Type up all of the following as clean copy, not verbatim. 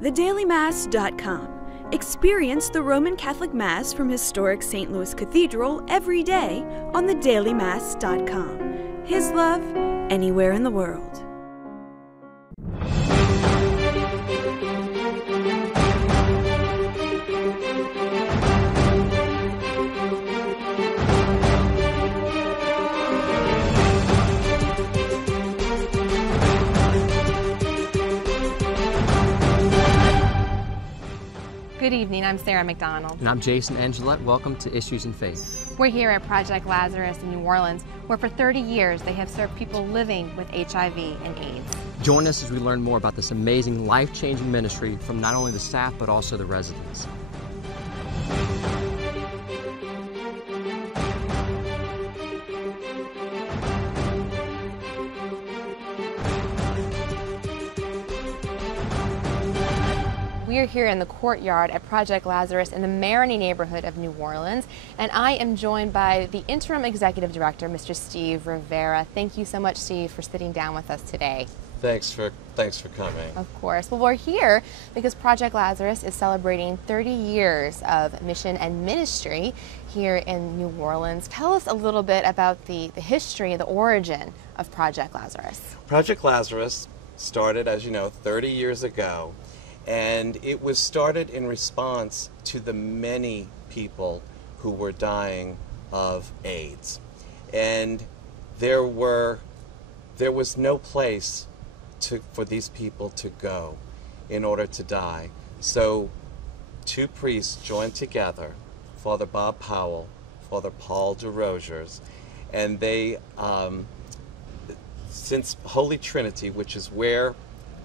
thedailymass.com. Experience the Roman Catholic Mass from historic St. Louis Cathedral every day on thedailymass.com. His love, anywhere in the world. Good evening, I'm Sarah McDonald. And I'm Jason Angelette. Welcome to Issues in Faith. We're here at Project Lazarus in New Orleans, where for 30 years they have served people living with HIV and AIDS. Join us as we learn more about this amazing, life-changing ministry from not only the staff, but also the residents. We are here in the courtyard at Project Lazarus in the Marigny neighborhood of New Orleans, and I am joined by the interim executive director, Mr. Steve Rivera. Thank you so much, Steve, for sitting down with us today. Thanks for coming. Of course. Well, we're here because Project Lazarus is celebrating 30 years of mission and ministry here in New Orleans. Tell us a little bit about the history, the origin of Project Lazarus. Project Lazarus started, as you know, 30 years ago. And it was started in response to the many people who were dying of AIDS. And there was no place for these people to go in order to die. So two priests joined together, Father Bob Powell, Father Paul DeRogers, and they, since Holy Trinity, which is where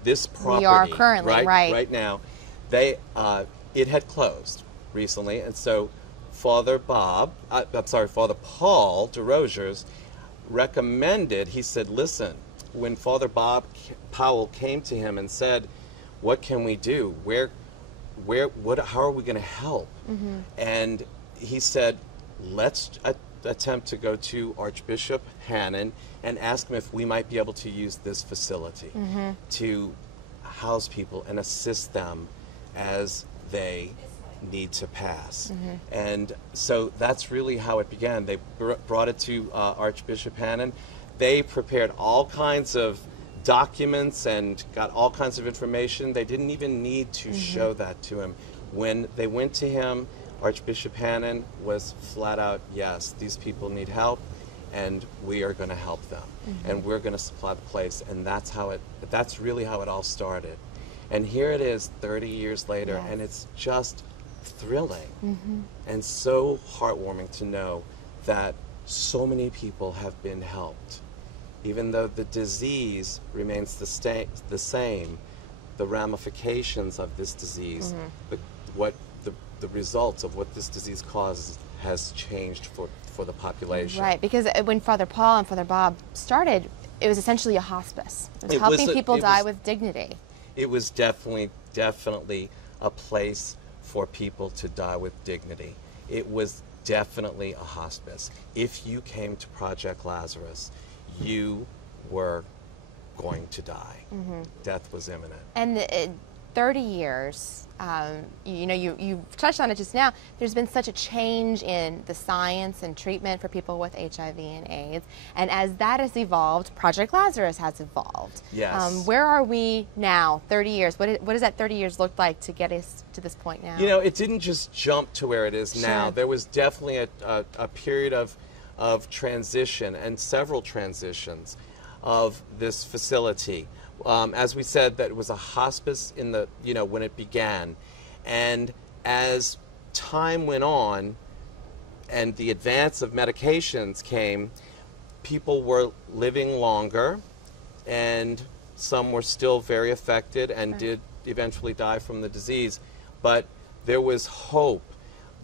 this property, we are currently, right now, it had closed recently, and so Father Paul DeRogers recommended. He said, "Listen, when Father Bob Powell came to him and said, what can we do? How are we going to help?" Mm-hmm. And he said, let's attempt to go to Archbishop Hannon and ask him if we might be able to use this facility to house people and assist them as they need to pass. And so that's really how it began. They brought it to Archbishop Hannon. They prepared all kinds of documents and got all kinds of information. They didn't even need to show that to him. When they went to him, Archbishop Hannon was flat out, yes, these people need help, and we are going to help them, and we're going to supply the place. And that's really how it all started. And here it is 30 years later, and it's just thrilling and so heartwarming to know that so many people have been helped. Even though the disease remains the same, the ramifications of this disease, the results of what this disease causes has changed for the population. Right, because when Father Paul and Father Bob started, it was essentially a hospice. It was helping people die with dignity. It was definitely a place for people to die with dignity. It was definitely a hospice. If you came to Project Lazarus, you were going to die. Death was imminent. And 30 years, you touched on it just now, there's been such a change in the science and treatment for people with HIV and AIDS. And as that has evolved, Project Lazarus has evolved. Yes. Where are we now, 30 years? What does that 30 years look like to get us to this point now? You know, it didn't just jump to where it is now. There was definitely a period of transition, and several transitions of this facility. As we said, that it was a hospice when it began, and as time went on and the advance of medications came, people were living longer, and some were still very affected and did eventually die from the disease. But there was hope,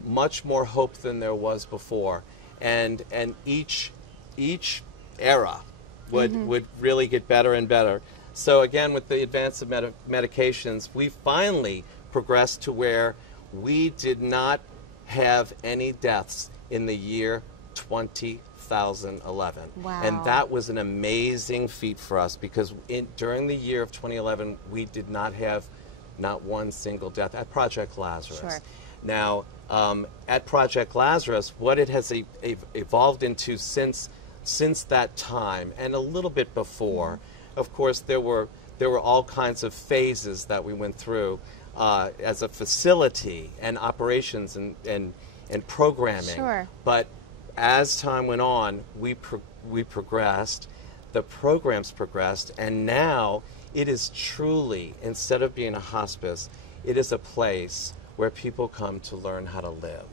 much more hope than there was before, and each era would really get better and better. So again, with the advance of medications, we finally progressed to where we did not have any deaths in the year 2011. Wow. And that was an amazing feat for us, because during the year of 2011, we did not have not one single death at Project Lazarus. Sure. Now, at Project Lazarus, what it has evolved into since that time, and a little bit before, of course, there were all kinds of phases that we went through as a facility and operations and programming. Sure. But as time went on, we progressed, the programs progressed, and now it is truly, instead of being a hospice, it is a place where people come to learn how to live.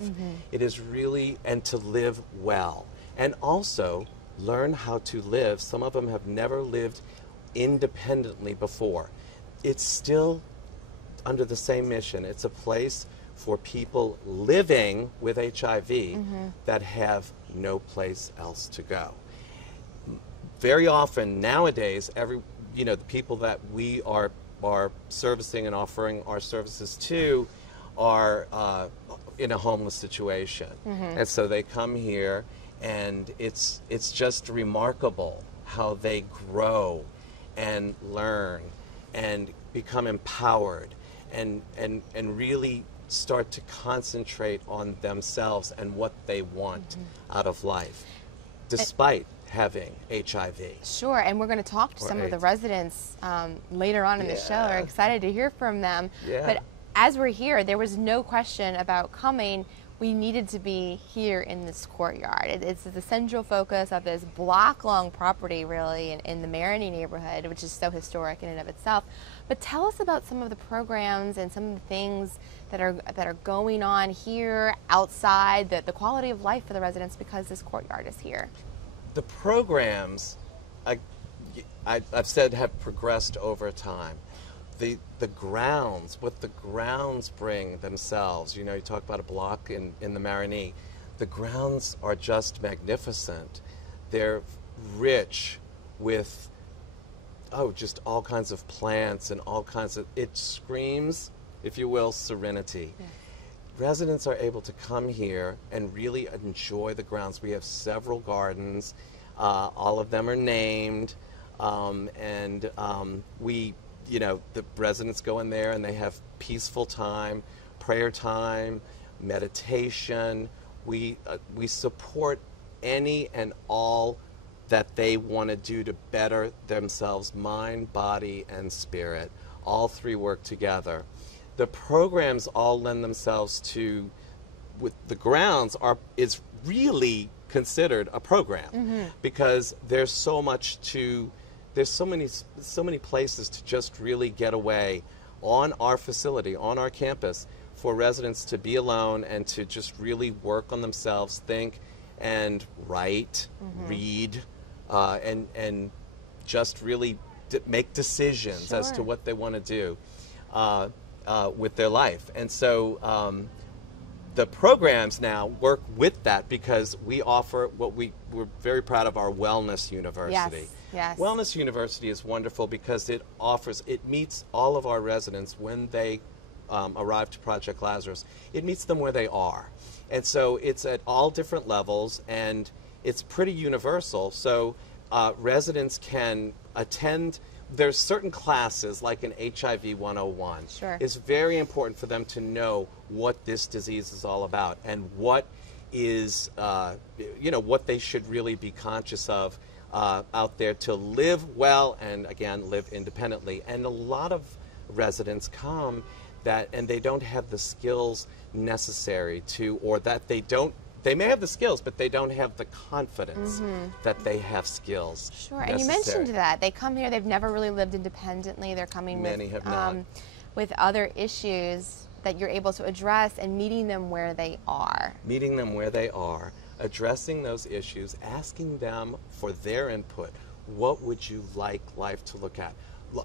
It is really, and to live well. And also learn how to live. Some of them have never lived independently before. It's still under the same mission. It's a place for people living with HIV that have no place else to go. Very often nowadays, the people that we are servicing and offering our services to are in a homeless situation, and so they come here, and it's just remarkable how they grow and learn and become empowered and really start to concentrate on themselves and what they want out of life, despite having HIV. Sure, and we're going to talk to some of the residents later on in the show. We're excited to hear from them. But as we're here, there was no question about coming. We needed to be here in this courtyard. It's the central focus of this block-long property, really, in the Marigny neighborhood, which is so historic in and of itself. But tell us about some of the programs and some of the things that are going on here, outside, the quality of life for the residents because this courtyard is here. The programs, I've said, have progressed over time. The grounds, what the grounds bring themselves, you talk about a block in the Marigny, the grounds are just magnificent. They're rich with, just all kinds of plants and all kinds of, it screams, if you will, serenity. Yeah. Residents are able to come here and really enjoy the grounds. We have several gardens, all of them are named, the residents go in there and they have peaceful time, prayer time, meditation. We support any and all that they want to do to better themselves, mind, body, and spirit. All three work together. The programs all lend themselves to, with the grounds is really considered a program because there's so much to. There's so many places to just really get away on our facility, on our campus, for residents to be alone and to just really work on themselves, think and write, read, and just really make decisions as to what they want to do with their life. And so the programs now work with that because we offer we're very proud of our Wellness University. Yes. Wellness University is wonderful because it meets all of our residents when they arrive to Project Lazarus. It meets them where they are. And so it's at all different levels, and it's pretty universal. So residents can attend. There's certain classes, like an HIV 101. Sure. It's very important for them to know what this disease is all about and what is, what they should really be conscious of out there to live well and, again, live independently. And a lot of residents come and they don't have the skills necessary to, or that they may have the skills, but they don't have the confidence that they have skills. Sure, and you mentioned that. They come here, they've never really lived independently. They're coming with other issues that you're able to address and meeting them where they are. Meeting them where they are, addressing those issues, asking them for their input. What would you like life to look at?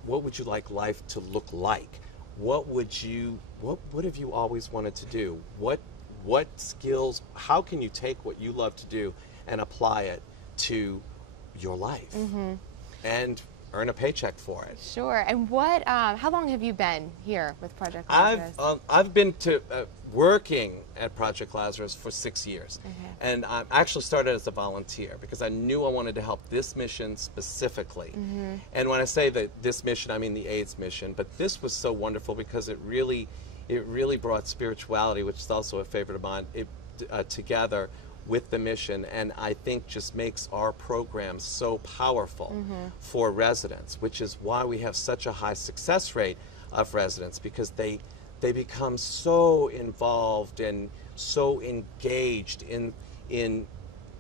What would you like life to look like? What have you always wanted to do? What skills, how can you take what you love to do and apply it to your life? And earn a paycheck for it. Sure. And what? How long have you been here with Project Lazarus? I've been to working at Project Lazarus for 6 years, and I actually started as a volunteer because I knew I wanted to help this mission specifically. And when I say this mission, I mean the AIDS mission. But this was so wonderful because it really brought spirituality, which is also a favorite of mine, together with the mission, and I think just makes our program so powerful for residents, which is why we have such a high success rate of residents, because they become so involved and so engaged in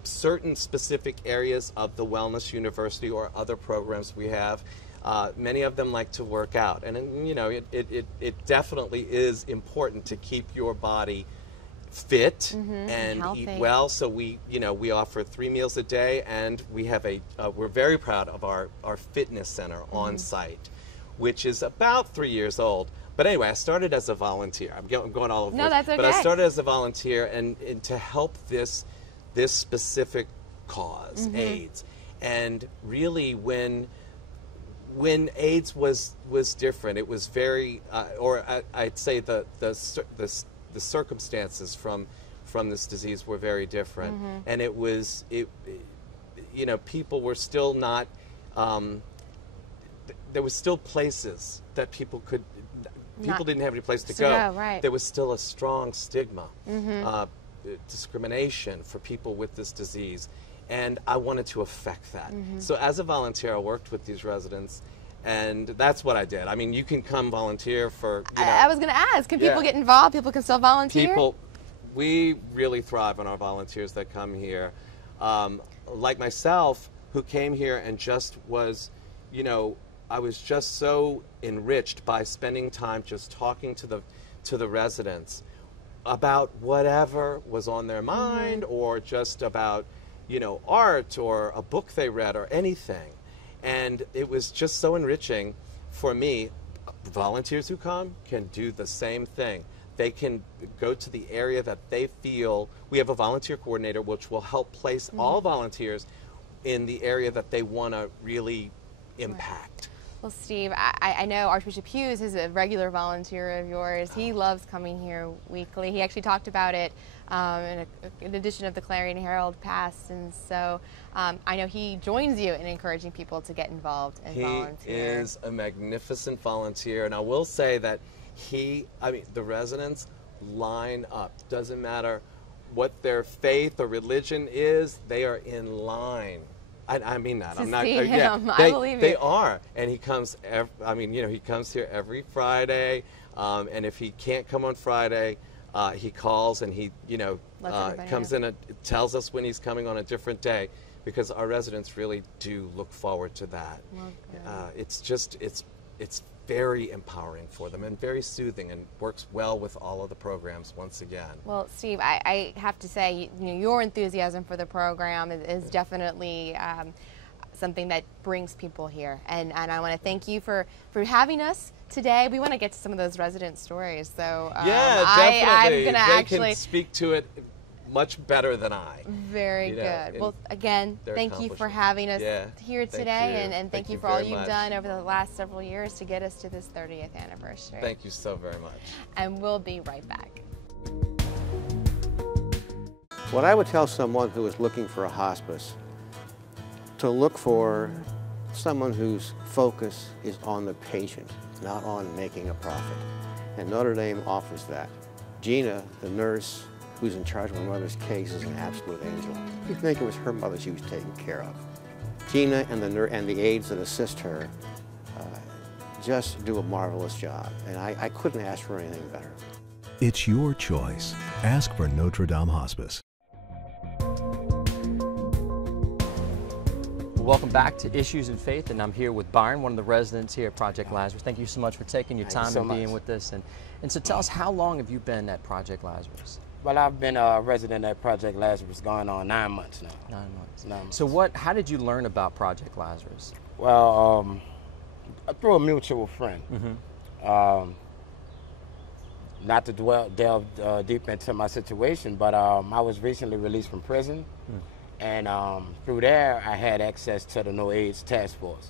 certain specific areas of the Wellness University or other programs we have. Many of them like to work out, and you know, it definitely is important to keep your body fit and eat well. So we offer 3 meals a day, and we have we're very proud of our fitness center on site, which is about 3 years old. But anyway, I started as a volunteer. I'm going all over. No, that's okay. But I started as a volunteer and to help this specific cause, AIDS. And really, when AIDS was different, it was very, I'd say the circumstances from this disease were very different, and it people were still not. There was still places that people didn't have any place to go. Right. There was still a strong stigma, discrimination for people with this disease, and I wanted to affect that. So as a volunteer, I worked with these residents, and that's what I did. I mean, you can come volunteer for, I was going to ask, can people get involved? People can still volunteer? We really thrive on our volunteers that come here. Like myself, who came here and just was, I was just so enriched by spending time just talking to the residents about whatever was on their mind, or just about, art or a book they read or anything. And it was just so enriching for me. Volunteers who come can do the same thing. They can go to the area that they feel. We have a volunteer coordinator which will help place all volunteers in the area that they want to really impact. Well, Steve, I know Archbishop Hughes is a regular volunteer of yours. He loves coming here weekly. He actually talked about it in an edition of the Clarion Herald past, and so I know he joins you in encouraging people to get involved and volunteer. He is a magnificent volunteer, and I will say that the residents line up. Doesn't matter what their faith or religion is, they are in line. I mean that. I believe you. They are, and he comes. He comes here every Friday, and if he can't come on Friday, he calls and he, comes in and tells us when he's coming on a different day, because our residents really do look forward to that. It's very empowering for them and very soothing, and works well with all of the programs once again. Well, Steve, I have to say, your enthusiasm for the program is definitely something that brings people here, and I want to thank you for having us today. We want to get to some of those resident stories, so definitely. I'm going to They can speak to it much better than I. Very good. Well, again, thank you for having us here today, and thank you for all you've done over the last several years to get us to this 30th anniversary. Thank you so very much. And we'll be right back. What I would tell someone who is looking for a hospice, to look for someone whose focus is on the patient, not on making a profit. And Notre Dame offers that. Gina, the nurse who's in charge of my mother's case, is an absolute angel. You'd think it was her mother she was taking care of. Gina and the aides that assist her just do a marvelous job, and I couldn't ask for anything better. It's your choice. Ask for Notre Dame Hospice. Welcome back to Issues in Faith, and I'm here with Byron, one of the residents here at Project Lazarus. Thank you so much for taking your time and being with us. And so tell us, how long have you been at Project Lazarus? Well, I've been a resident at Project Lazarus going on 9 months now. 9 months. 9 months. So how did you learn about Project Lazarus? Well, through a mutual friend. Not to delve deep into my situation, but I was recently released from prison. And through there, I had access to the No AIDS Task Force.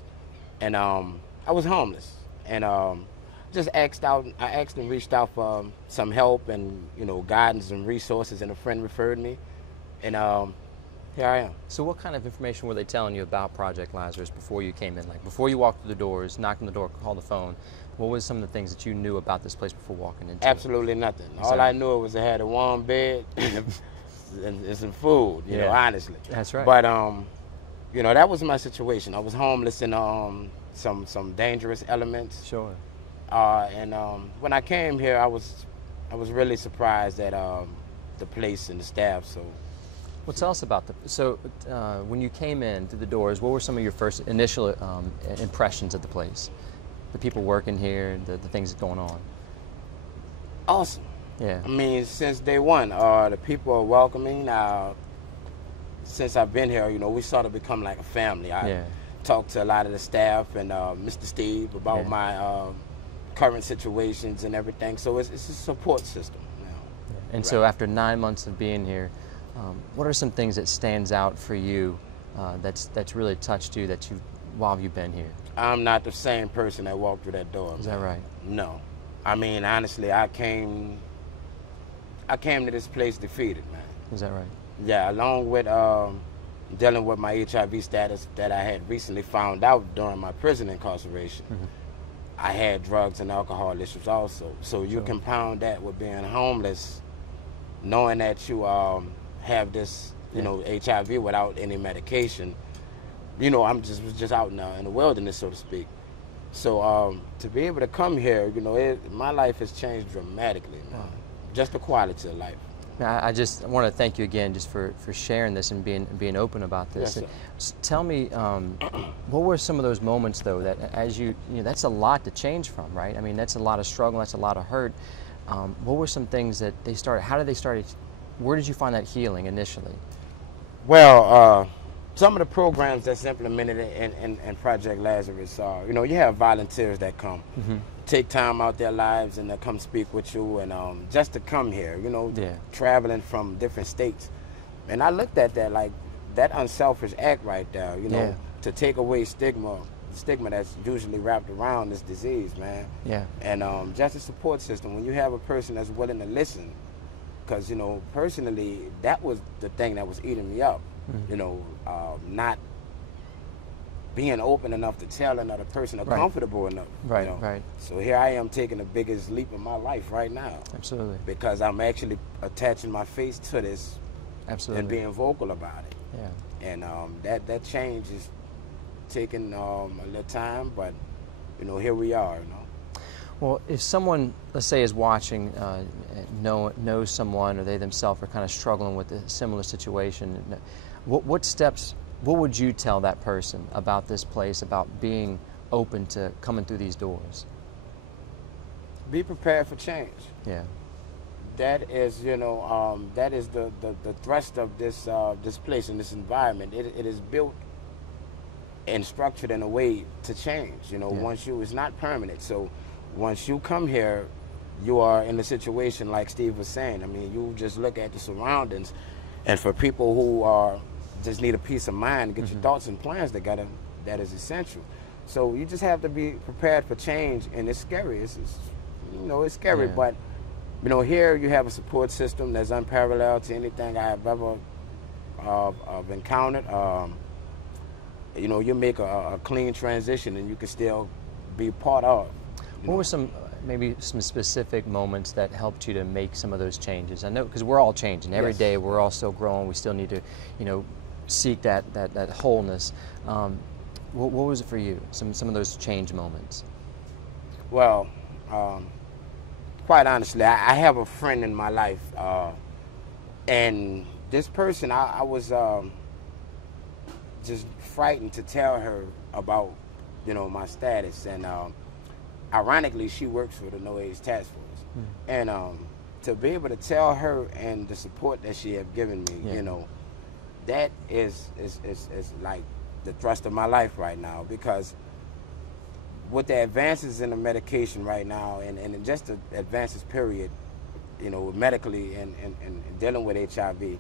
and I was homeless, and just asked and reached out for some help and, you know, guidance and resources, and a friend referred me, and here I am. So what kind of information were they telling you about Project Lazarus before you came in? Like before you walked through the doors, knocked on the door, called the phone, what was some of the things that you knew about this place before walking into Absolutely nothing. All I knew was it had a warm bed and some food, you know, honestly. That's right. But, you know, that was my situation. I was homeless in some dangerous elements. Sure. And when I came here, I was really surprised at the place and the staff. So, well, tell us about when you came in through the doors, what were some of your first initial impressions of the place? The people working here, the things going on. Awesome. Yeah. I mean, since day one, the people are welcoming. Since I've been here, you know, we sort of become like a family. I talked to a lot of the staff and Mr. Steve about my current situations and everything. So it's a support system now. Yeah. And so after 9 months of being here, what are some things that stands out for you that's really touched you while you've been here? I'm not the same person that walked through that door. Is that right? No. I mean, honestly, I came to this place defeated, man. Is that right? Yeah, along with dealing with my HIV status that I had recently found out during my prison incarceration. Mm-hmm. I had drugs and alcohol issues also. So you compound that with being homeless, knowing that you have this, you know, HIV without any medication. You know, I'm just out in the wilderness, so to speak. So to be able to come here, you know, my life has changed dramatically, man. Just the quality of life. I just want to thank you again just for sharing this and being open about this. Yes, tell me, what were some of those moments, though, that as you know, that's a lot to change from, right? I mean, that's a lot of struggle, that's a lot of hurt. What were some things that they started, how did they start, where did you find that healing initially? Well, some of the programs that's implemented in Project Lazarus are, you know, you have volunteers that come, take time out their lives and they come speak with you, and just to come here, you know, traveling from different states. And I looked at that like that unselfish act right there, you know, to take away stigma that's usually wrapped around this disease, man. Yeah. And just a support system, when you have a person that's willing to listen, because, you know, personally, that was the thing that was eating me up. You know, not being open enough to tell another person or comfortable enough. Right, you know? right. So here I am taking the biggest leap of my life right now. Absolutely. Because I'm actually attaching my face to this. Absolutely. And being vocal about it. Yeah. And that change is taking a little time, but, you know, here we are, you know. Well, if someone, let's say, is watching, knows someone, or they themselves are kind of struggling with a similar situation, what steps, what would you tell that person about this place, about being open to coming through these doors? Be prepared for change. Yeah. That is, you know, that is the thrust of this this place and this environment. It is built and structured in a way to change. You know, once it's not permanent. So once you come here, you are in a situation like Steve was saying. I mean, you just look at the surroundings, and for people who just need a peace of mind, get your thoughts and plans together, that is essential. So you just have to be prepared for change, and it's scary. It's you know, it's scary, but you know, here you have a support system that's unparalleled to anything I have ever encountered. You know, you make a clean transition, and you can still be part of. What were some, maybe some specific moments that helped you to make some of those changes? I know, because we're all changing. Every day we're all still growing. We still need to, you know, seek that wholeness. What was it for you, some of those change moments? Well, quite honestly, I have a friend in my life, and this person, I was just frightened to tell her about, you know, my status, and ironically, she works for the No AIDS Task Force, and to be able to tell her and the support that she have given me, you know, that is like the thrust of my life right now, because with the advances in the medication right now, and just the advances period, you know, medically and dealing with HIV,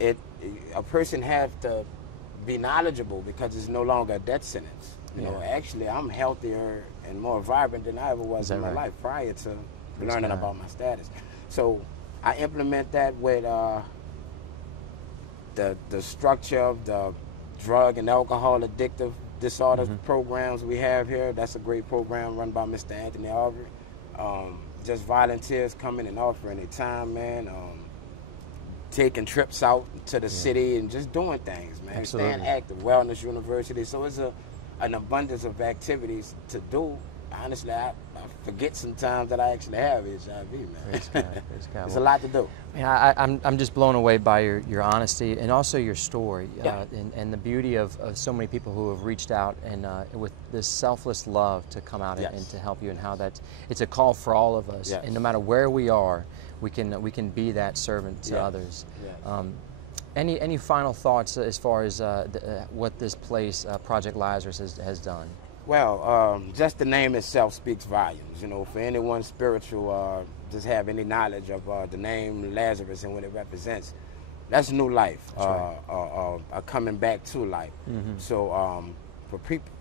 a person has to be knowledgeable, because it's no longer a death sentence. You know, actually, I'm healthier and more vibrant than I ever was in my life prior to learning about my status. So I implement that with the structure of the drug and alcohol addictive disorders programs we have here. That's a great program run by Mr. Anthony Aubrey. Just volunteers coming and offering their time, man. Taking trips out to the city and just doing things, man. Absolutely. Staying active. Wellness University. So it's an abundance of activities to do. Honestly, I forget sometimes that I actually have HIV, man. Praise God, praise God. There's a lot to do. Yeah, I'm just blown away by your honesty and also your story, Yeah. and the beauty of so many people who have reached out and with this selfless love to come out and to help you, and how it's a call for all of us. Yes. And no matter where we are, we can be that servant to others. Yes. Any final thoughts as far as what this place, Project Lazarus, has done? Well, just the name itself speaks volumes. You know, for anyone spiritual, just have any knowledge of the name Lazarus and what it represents, that's new life, a coming back to life. So for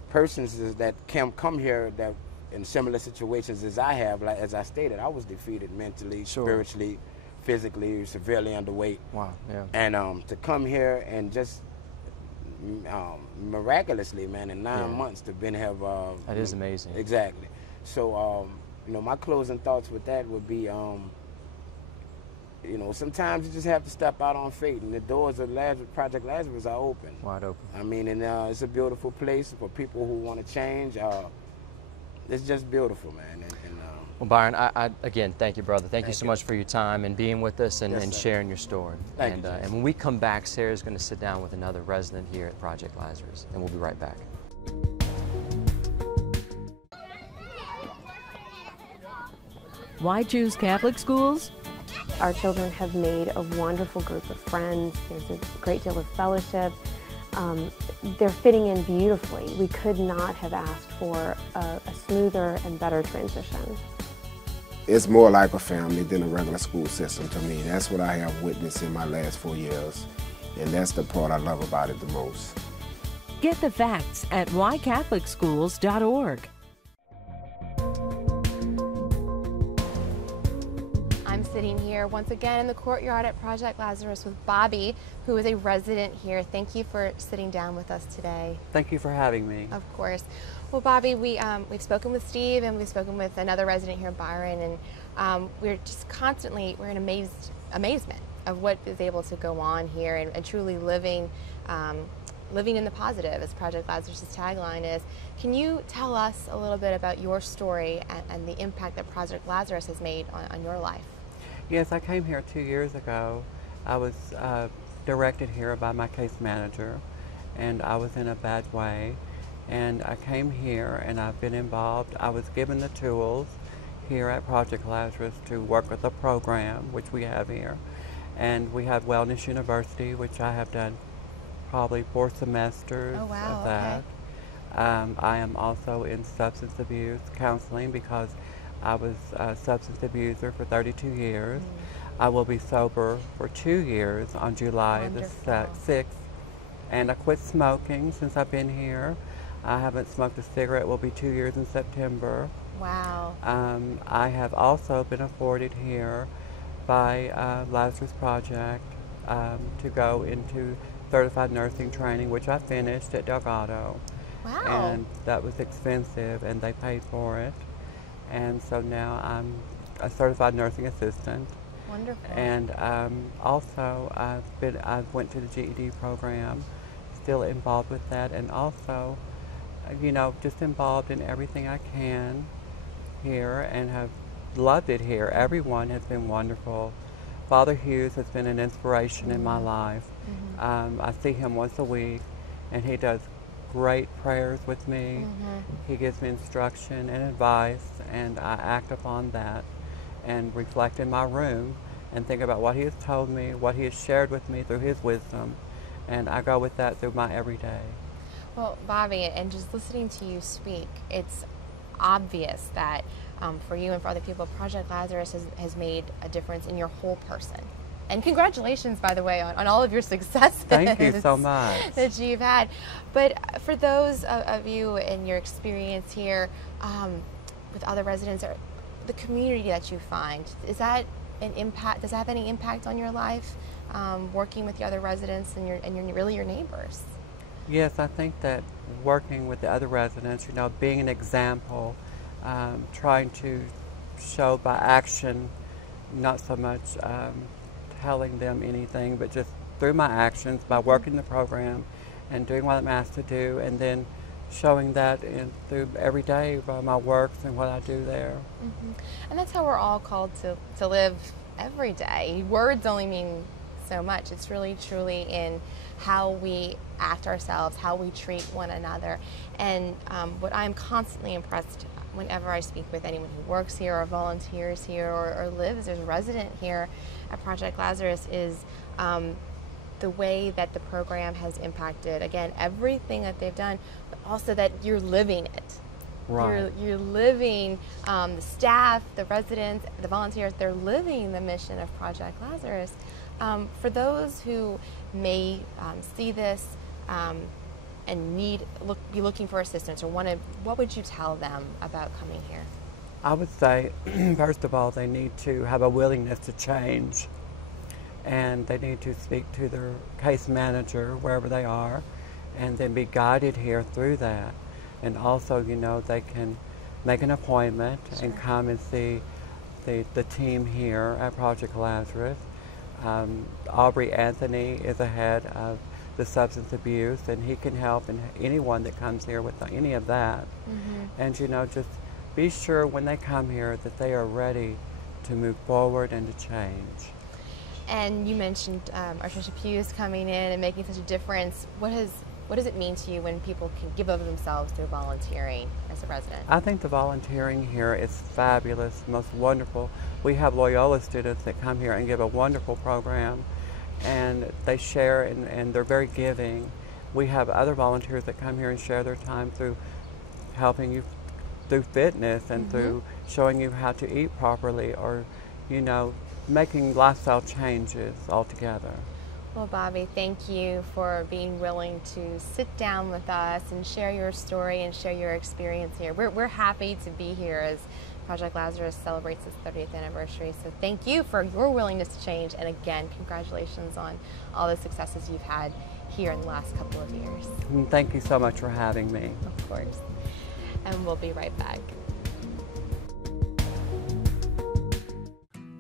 persons that can come here that in similar situations as I have, like as I stated, I was defeated mentally, spiritually, physically, severely underweight. Wow, yeah. And to come here and just miraculously, man, in 9 months to been have that is amazing. Exactly. So you know, my closing thoughts with that would be you know, sometimes you just have to step out on faith, and the doors of Project Lazarus are open, wide open. I mean, and it's a beautiful place for people who want to change. It's just beautiful, man. Well, Byron, I again, thank you, brother. Thank you so much for your time and being with us and sharing your story. Thank you, and when we come back, Sarah's going to sit down with another resident here at Project Lazarus, and we'll be right back. Why choose Catholic schools? Our children have made a wonderful group of friends. There's a great deal of fellowship. They're fitting in beautifully. We could not have asked for a smoother and better transition. It's more like a family than a regular school system to me. That's what I have witnessed in my last 4 years, and that's the part I love about it the most. Get the facts at whycatholicschools.org. I'm sitting here once again in the courtyard at Project Lazarus with Bobby, who is a resident here. Thank you for sitting down with us today. Thank you for having me. Of course. Well, Bobby, we've spoken with Steve, and we've spoken with another resident here, Byron, and we're just constantly, we're in amazement of what is able to go on here, and truly living in the positive, as Project Lazarus' tagline is. Can you tell us a little bit about your story and the impact that Project Lazarus has made on your life? Yes, I came here 2 years ago. I was directed here by my case manager, and I was in a bad way. And I came here, and I've been involved. I was given the tools here at Project Lazarus to work with a program, which we have here. And we have Wellness University, which I have done probably 4 semesters of that. Okay. I am also in substance abuse counseling because I was a substance abuser for 32 years. I will be sober for 2 years on July the 6th. And I quit smoking since I've been here. I haven't smoked a cigarette. It will be 2 years in September. Wow. I have also been afforded here by Lazarus Project to go into certified nursing training, which I finished at Delgado. Wow. And that was expensive, and they paid for it. And so now I'm a certified nursing assistant. Wonderful. And also I went to the GED program, still involved with that, and also, you know, just involved in everything I can here, and have loved it here. Everyone has been wonderful. Father Hughes has been an inspiration in my life. I see him once a week, and he does great prayers with me. He gives me instruction and advice, and I act upon that and reflect in my room and think about what he has told me, what he has shared with me through his wisdom, and I go with that through my everyday. Well, Bobby, and just listening to you speak, it's obvious that for you and for other people, Project Lazarus has made a difference in your whole person. And congratulations, by the way, on all of your successes. Thank you so much. That you've had. But for those of you in your experience here with other residents, or the community that you find, is that an impact? Does that have any impact on your life, working with the other residents and really your neighbors? Yes, I think that working with the other residents, being an example, trying to show by action, not so much telling them anything, but just through my actions, by working the program and doing what I'm asked to do, and then showing that through every day by my works and what I do there. And that's how we're all called to live every day. Words only mean so much. It's really truly in how we act ourselves, how we treat one another. And what I'm constantly impressed whenever I speak with anyone who works here or volunteers here or lives as a resident here at Project Lazarus is the way that the program has impacted, again, everything that they've done, but also that you're living it. Right. You're living, the staff, the residents, the volunteers, they're living the mission of Project Lazarus. For those who may see this and be looking for assistance or what would you tell them about coming here? I would say, first of all, they need to have a willingness to change, and they need to speak to their case manager wherever they are, and then be guided here through that. And also, they can make an appointment and come and see the team here at Project Lazarus. Aubrey Anthony is the head of the substance abuse, and he can help anyone that comes here with any of that. And just be sure when they come here that they are ready to move forward and to change. And you mentioned Archbishop Hughes coming in and making such a difference. What does it mean to you when people can give of themselves through volunteering as a resident? I think the volunteering here is fabulous, most wonderful. We have Loyola students that come here and give a wonderful program, and they share and they're very giving. We have other volunteers that come here and share their time through helping you through fitness and through showing you how to eat properly, or making lifestyle changes altogether. Well, Bobby, thank you for being willing to sit down with us and share your story and share your experience here. We're happy to be here as Project Lazarus celebrates its 30th anniversary. So thank you for your willingness to change. And again, congratulations on all the successes you've had here in the last couple of years. Thank you so much for having me. Of course. And we'll be right back.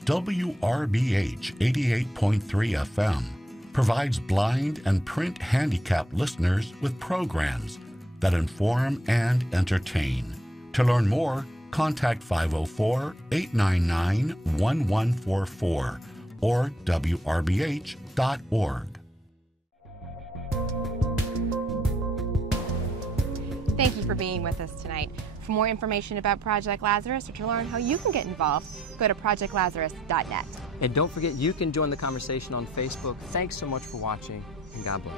WRBH 88.3 FM provides blind and print handicapped listeners with programs that inform and entertain. To learn more, contact 504-899-1144 or WRBH.org. Thank you for being with us tonight. For more information about Project Lazarus or to learn how you can get involved, go to projectlazarus.net. And don't forget, you can join the conversation on Facebook. Thanks so much for watching, and God bless.